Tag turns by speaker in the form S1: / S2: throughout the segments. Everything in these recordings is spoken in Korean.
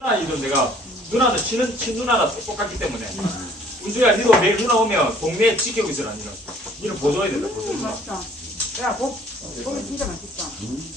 S1: 이건 내가 누나는 친누나라 똑같기 때문에 은주야 니도 매일 누나 오면 동네에 지키고 있으라 니는 보조해야 된다 보조.
S2: 맛있다. 야, 고기 진짜 맛있다.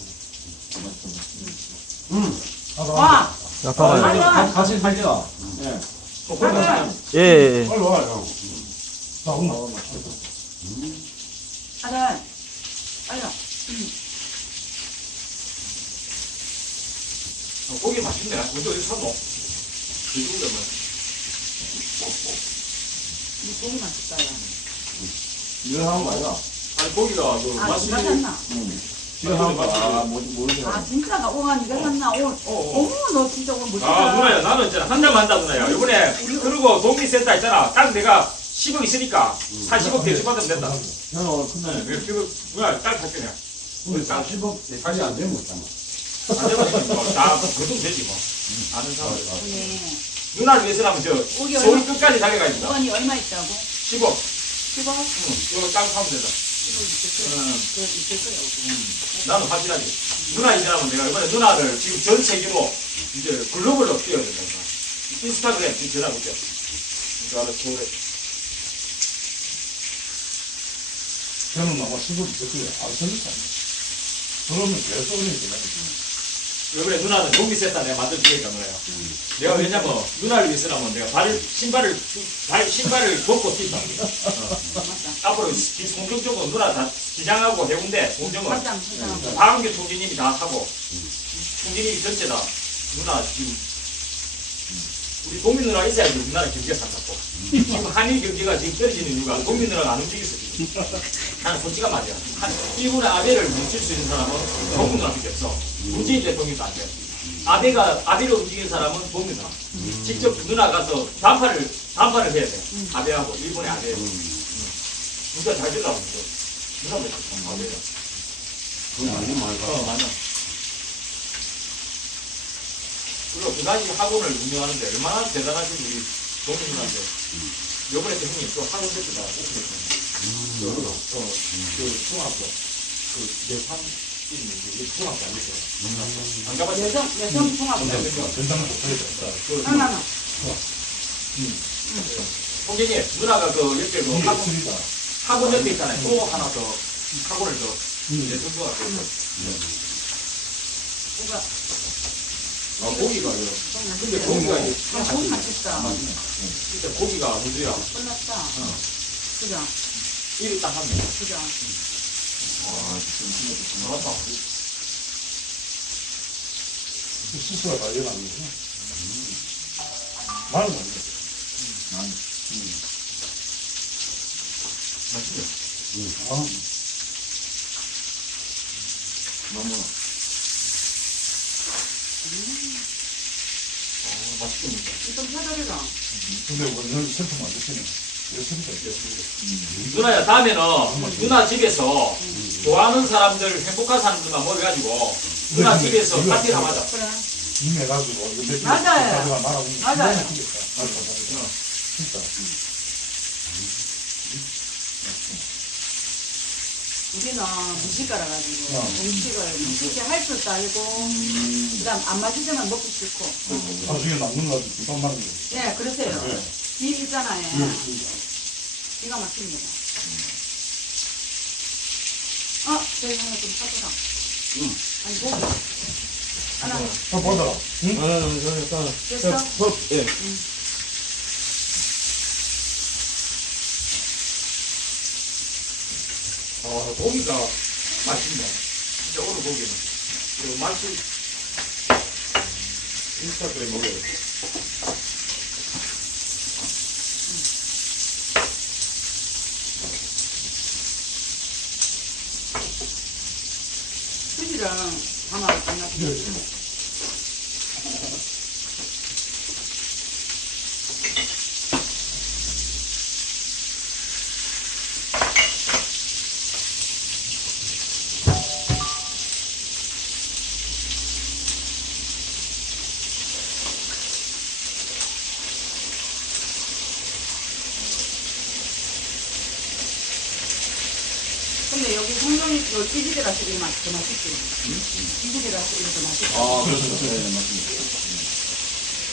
S2: 와,
S3: 아빠 같이 살려. 예.
S1: 네.
S4: 예.
S3: 빨리 와, 형. 자, 엄마.
S2: 아들, 빨리 와.
S1: 고기 맛있네. 근데 어디 샀노? 그 정도면.
S2: 이 고기 맛있다. 야.
S3: 이거 하는 거 아니야?
S1: 아니 고기가 그
S2: 아,
S1: 맛이.
S2: 누가 샀나?
S3: 지금 하는 거. 아, 모르겠어.
S2: 아, 진짜가? 와, 네가 샀나? 오늘, 어머, 너 진짜 오늘 멋있다.
S1: 아 누나야 나는 있잖아 한잔 한다 누나야. 이번에 그리고 독립센터 있잖아. 딱 내가 10억 있으니까 40억 대출받으면 된다.
S3: 형, 근데
S1: 네, 그거 누나 딱 할게 그냥.
S3: 우리 40억 대출이 안 되면 못잖아.
S1: 안 되면 뭐다 그돈 되지 뭐. 아는 사람.
S2: 네.
S1: 누나를 위해서라면 저
S2: 우리
S1: 서울
S2: 얼마,
S1: 끝까지 달려가야 된다.
S2: 우원이 얼마 있다고?
S1: 10억.
S2: 10억?
S1: 응. 이거 딱 사면 된다.
S2: 10억 있을 거야.
S1: 응.
S2: 그거 있을 거야, 우리.
S1: 나는 확실하지. 누나 이제라면 내가 이번에 누나를 지금 전 세계로 이제 글로벌로 뛰어야 된다. 인스타그램 지금 전화볼게요. 이거 알아 서울에.
S3: 저는 아마 10억 있을 거예요. 안 설렸다. 그러면 계속 오는 거야.
S1: 이번에 누나는 좀비센터 내가 만들 테니까 누나야. 내가 왜냐면 누나를 위해서라면 내가 신발을 벗고 뛴다.
S2: 맞다.
S1: 앞으로 송정 쪽은 누나 다 기장하고 해운대 송정은
S2: 맞다, 맞다.
S1: 박은규 총재님이 다 하고 총재님이 전체 다 누나 지금 우리 동민 누나가 있어야지 우리나라 경기가 산다고. 지금 한일 경기가 지금 떨어지는 이유가 동민 누나가 안 움직였어 지금. 나는 솔직한 말이야. 일본의 아베를 뭉칠 수 있는 사람은 동민 누나밖에 없어. 문재인 대통령도 안 돼. 아베를 움직이는 사람은 동민 누나. 직접 누나 가서 단판을 해야 돼. 아베하고 일본의 아베. 누가 잘 되려고 누가 몇 아베야.
S3: 그건 아니면 말까.
S1: 맞아. 그리고 그 당시 학원을 운영하는데 얼마나 대단하신 우리 동민 누나인데 요번에 형님 또 학원 대표다
S3: 여기도.
S1: 그 중학교 그 예산 이름이 중학교 아니었어요. 안 가봤어요?
S2: 여성 통합.
S3: 전당을 못하겠다.
S1: 그
S2: 하나는.
S1: 홍진이 누나가 그 옆에 그 학원
S3: 술이다.
S1: 학원 옆에 있잖아요. 또 하나 더 학원을 더 예술 중학교
S2: 누가?
S1: 아 고기가 이거 근데
S2: 고기
S1: 고기가 이게
S2: 고기 맛있다.
S1: 진짜 고기가 문제야.
S2: 끝났다. 그죠?
S1: 일이 딱 하면
S2: 그죠?
S1: 나왔다.
S3: 수수가 다 일어나는 거지. 나는 안 돼.
S1: 맛있네.
S3: 아. 너무.
S1: 맛있게 먹자.
S2: 좀 사다리라.
S3: 근데 원래 슬픔 안 드시네. 왜 슬퍼?
S1: 누나야 다음에는 누나 집에서 좋아하는 사람들 행복한 사람들만 모여가지고 누나 집에서 파티를 한번 하자.
S2: 그래.
S3: 임해가지고 근데
S2: 맞아요. 맞아요.
S3: 진짜.
S2: 우리는 무식가라 가지고 음식을 할 줄도 알고 그다음 안 맞으면 먹기 싫고.
S3: 나중에 남는 거 가지고 금방 말는 거.
S2: 네, 그러세요.
S3: 네.
S2: 길 있잖아요. 기가 막힙니다. 저희 하나 좀 사줘라. 아니 고기. 하나
S3: 받아라.
S2: 됐어?
S4: 예.
S1: 고기가 맛있네. 진짜 오늘 고기는. 그리고 맛이 인스타그램 먹어야 돼.
S2: 수지랑 하나 끝났어. 근데 여기 성경이 요 찌질이라 쓰기는 더 맛있지. 찌질이라 쓰기는 더 맛있지.
S3: 아, 그렇죠. 네, 맞습니다.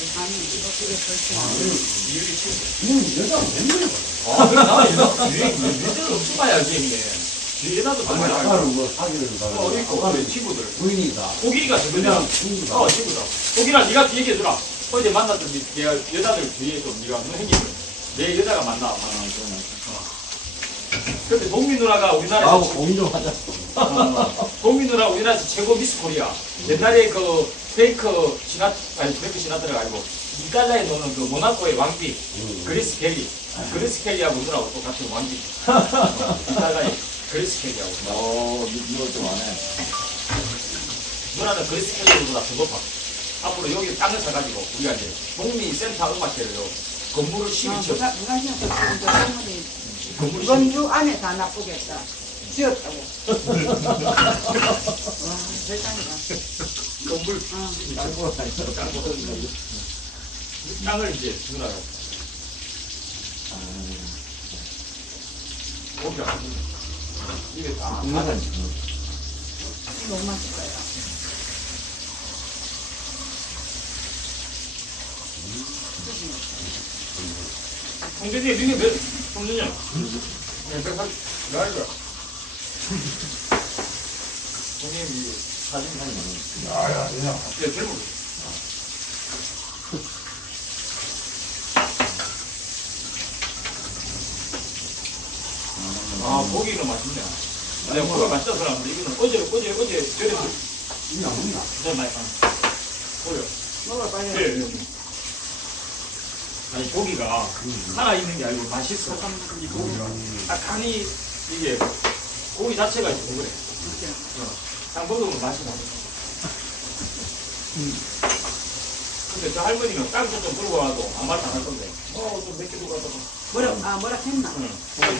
S2: 아니 이게 벌써
S1: 이유리 치고.
S3: 이건 여자가 맨날
S1: 아, 그래, 나는 여자를 없이 봐야지, 형님. 여자도
S4: 아니,
S1: 정말
S4: 아까는 뭐 사귀는 사람.
S1: 어디 있고, 우리 친구들.
S4: 부인이다.
S1: 고기가 저거냐?
S4: 친구다.
S1: 친구다. 고기랑 네가 얘기해주라. 어제 만났던 내가 여자들 뒤에 좀 네가 너 형님을 내 여자가 만나. 근데 동민 누나가 우리나라에서
S4: 나하고 공인 좀 하자.
S1: 동민 누나 우리나라에서 최고 미스 코리아. 옛날에 그 페이크 시나트라가 아니고 이탈리아에 노는 그 모나코의 왕비 그리스 켈리. 그리스 켈리하고 누나하고 똑같은 왕비. 이탈리아의 그리스 켈리하고.
S4: 이거 좀 안 해.
S1: 누나는 그리스 켈리보다 더 높아. 앞으로 여기 땅을 사가지고 우리가 이제 동미 센터 음악회를 건물을 12층.
S2: 누가 생각해 지금 저 할머니
S1: 건물
S2: 이번 주 안에 다 나쁘겠다. 지었다고. 와, 세상이다.
S1: 건물
S4: 딴거 아니야.
S1: 땅을 이제 누나가 고기가 이게 다
S2: 이거 너무 맛있을 거예요.
S1: 성준이 니네 몇 성준이야? 네, 130. 몇 알이야? 형님 이 사진
S3: 야야 그냥
S1: 예, 젊어. 아, 고기는 맛있네. 내가 고기가 맛있다고 생각하는데 이거는 어제 저래서
S4: 이게 안 먹나?
S1: 네, 많이 보여.
S2: 먹어 빨리.
S1: 예, 예. 아니 고기가 살아있는 게 아니고 맛있어. 이 고기가 간이 이게 고기 자체가 있고 그래. 딱 먹으면 맛이 나. 근데 저 할머니는 깡통 좀 들고 와도 아무 말도 안 할 건데. 좀 몇 개 들고 와서.
S2: 뭐라 했나?
S1: 응.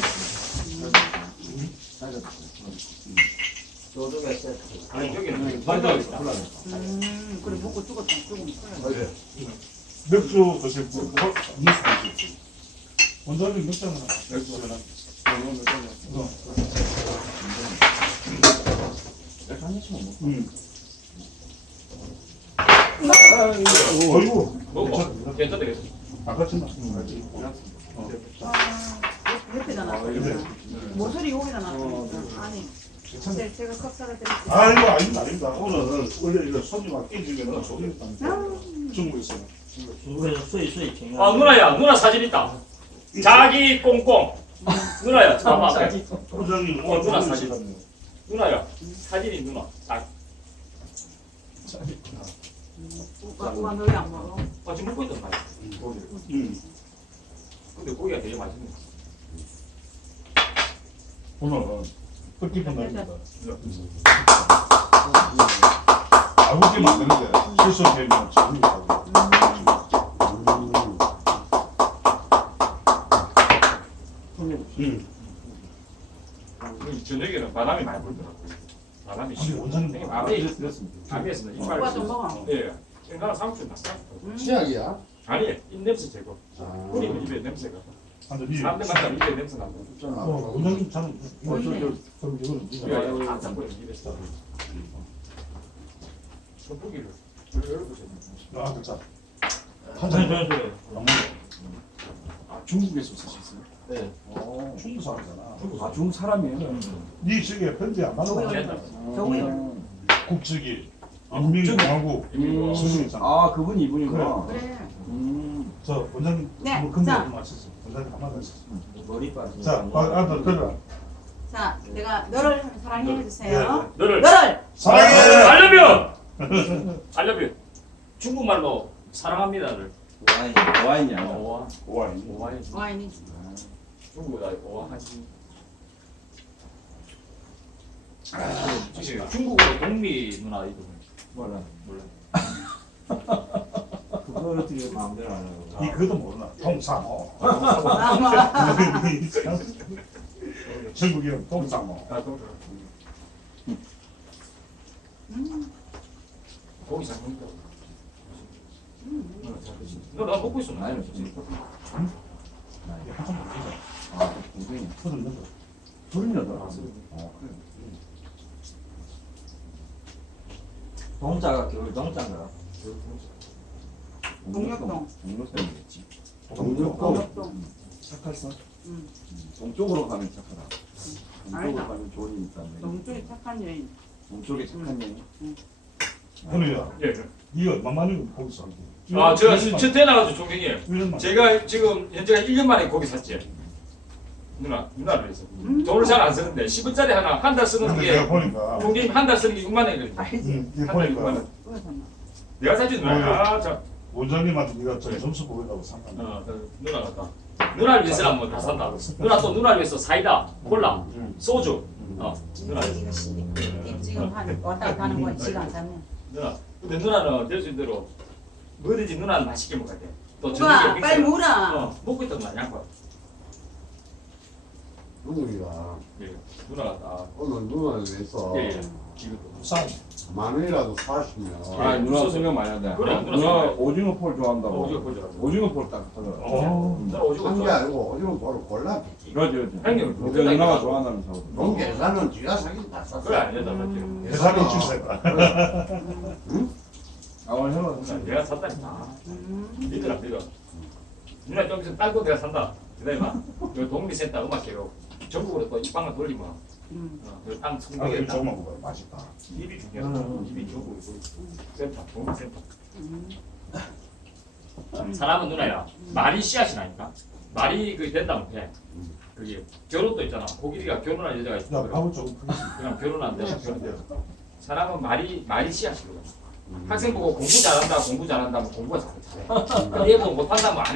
S4: 소주가 세트.
S1: 아니 여기는
S4: 반대로
S1: 있다.
S2: 그래 먹고 죽었다. 죽으면 큰일 나.
S3: 맥주 드실 분, 음료수 드실 분. 원장님 맥주 하나. 맥주 하나. 어이구.
S1: 먹어. 괜찮다 괜찮다.
S3: 아깝지만.
S2: 옆에다 놨어. 모서리 여기다 놨어. 아니. 제가 석사를 드릴게요.
S3: 아 이거 아닙니다. 오늘 원래 이거 손님만 깨지면 소리했다니까. 중국에서는.
S1: 아 누나 사진 있다. 자기 꽁꽁. 누나야 잠깐만.
S3: 원장님
S1: 누나 사진. 누나야 사진이 누나. 딱.
S2: 오빠 너희 안 먹어?
S1: 지금 먹고 있단 말이야. 근데 고기가 되게 맛있네.
S3: 오늘은 뜻깊은 날입니다. 아버지 만드는데 실수되면 저입니다.
S1: 저녁에는 바람이 많이 불더라고. 바람이
S3: 아니 원장님
S1: 형님 앞에서는
S2: 오빠
S1: 이빨.
S2: 좀 먹어.
S1: 예. 생각은 상추 났어.
S4: 치약이야?
S1: 아니 입냄새 제거. 뿌리면 입에 냄새가. 사람들 만나면 입에 냄새 나고.
S4: 없잖아.
S3: 원장님 저는 그럼 이거는
S1: 우리가 항상 뿌리면 입에서. 소고기를 열어보세요.
S3: 아 괜찮아. 한잔
S4: 중국에서 사셨어요?
S3: 네. 중국 사람이잖아.
S4: 아, 중국 사람이에요?
S3: 네 저기 편지 안 받아.
S2: 저거요.
S3: 국적이 인민공화국 수준이잖아.
S4: 아, 그분이 이분이구나.
S2: 그래.
S3: 저 원장님
S2: 네,
S3: 뭐 근데
S2: 자.
S3: 좀 마셨어. 원장님 한마디 하셨어.
S4: 머리빨.
S3: 자, 아들 들어라.
S2: 자, 내가 너를 사랑해 주세요.
S1: 너를
S3: 사랑해.
S1: 알려면 알려면 중국말로 사랑합니다를
S4: 와인이 아니라.
S3: 와인.
S2: 와인이.
S1: 중국어다 오하지. 중국어로 동미 누나 이름
S4: 몰라.
S1: 몰라.
S4: 그걸 어떻게 마음대로 안 해요?
S3: 이 그도 모르나? 동상호. 전국 이름 동상호.
S1: 고기 잘 먹는다. 너나 먹고 있어.
S4: 나이는 진짜.
S3: 이게 한참 모르죠.
S4: 아, 동생이.
S3: 서른 여덟.
S4: 38? 그래.
S5: 동자가 겨울 동자인가?
S2: 동력동.
S4: 동력동이겠지.
S5: 동력동.
S2: 동력동.
S4: 착할서?
S2: 응.
S4: 동쪽으로 가면 착하다. 동쪽으로
S2: 아니다.
S4: 가면 좋은 일이 있다네.
S2: 동쪽이 착한 여인.
S4: 동쪽에 착한 여인.
S3: 현우야,
S1: 예.
S3: 니가 얼마 만에 거기서 살게?
S1: 아, 제가 저태 나가서 존경이에요.
S3: 1년 만에.
S1: 제가 지금 현재가 1년 만에 거기 샀지. 누나를 위해서. 돈을 잘 안 쓰는데 10원짜리 하나 한 달 쓰는
S3: 근데
S1: 게
S3: 내가 보니까
S1: 총님 한 달 쓰는 게 6만 원이거든요.
S2: 알지?
S3: 이게
S1: 한 달에 6만
S3: 보니까
S1: 원.
S2: 그거 샀나?
S1: 내가 사준 누나. 아, 자,
S3: 원장님한테 네가 저 점수 보이라고 상관.
S1: 누나 같다. 누나를 위해서는 뭐다 산다. 누나 또 누나를 위해서 사이다, 콜라, 소주. 누나.
S2: 이거 지금 한 왔다 갔다 하는 건 시간 사면.
S1: 누나. 근데 누나는 될 수 있는 대로 뭐든지 누나는 맛있게 먹어야 돼. 또
S2: 누가
S1: 저녁에
S2: 빨리
S1: 믹서를-
S2: 먹으라.
S1: 먹고 있던 거야, 양파.
S5: 누구이가
S1: 예. 누나 같다.
S5: 오늘 누나를 위해서
S1: 예, 예. 이것도.
S3: 싸.
S5: 만 원이라도 사시면
S4: 아 누나 생각 많이 한다.
S1: 그래, 누나
S4: 누나
S1: 생각.
S4: 오징어 폴 좋아한다고.
S1: 오징어 폴 좋아하죠.
S4: 오징어 폴딱 하더라.
S3: 어.
S1: 누나 오징어
S5: 한 게
S1: 좋아.
S5: 아니고 오징어 바로 골라듣기.
S4: 그러지.
S1: 형님,
S4: 근데 누나가 좋아한다는 사고.
S5: 넌 계산은 지가 사긴 다 쌌어.
S1: 그래 아니다 맞지.
S3: 계산이 주세요.
S4: 아 오늘 해봐.
S1: 누나 내가 샀다니까. 믿으라 믿어. 누나 여기서 딸도 내가 산다. 기다려봐. 요 독립센터 음악회로 전국으로 또 이 방을 돌리면 땅
S3: 아,
S1: 승부에
S3: 이거 조금만 먹어요. 맛있다.
S1: 입이 중요하다. 입이 전국으로 센터 독립센터. 사람은 누나야 말이 씨앗이 나니까 말이 그 된다면 돼. 그게 결혼도 있잖아. 고기리가 결혼한 여자가
S3: 야,
S1: 있고
S3: 밥을 조금 크게
S1: 그냥 결혼 안 돼. 사람은 말이 씨앗이거든. 학생 보고 공부 잘한다, 공부 잘한다면 공부가 잘해. 얘 보고 못한다면 안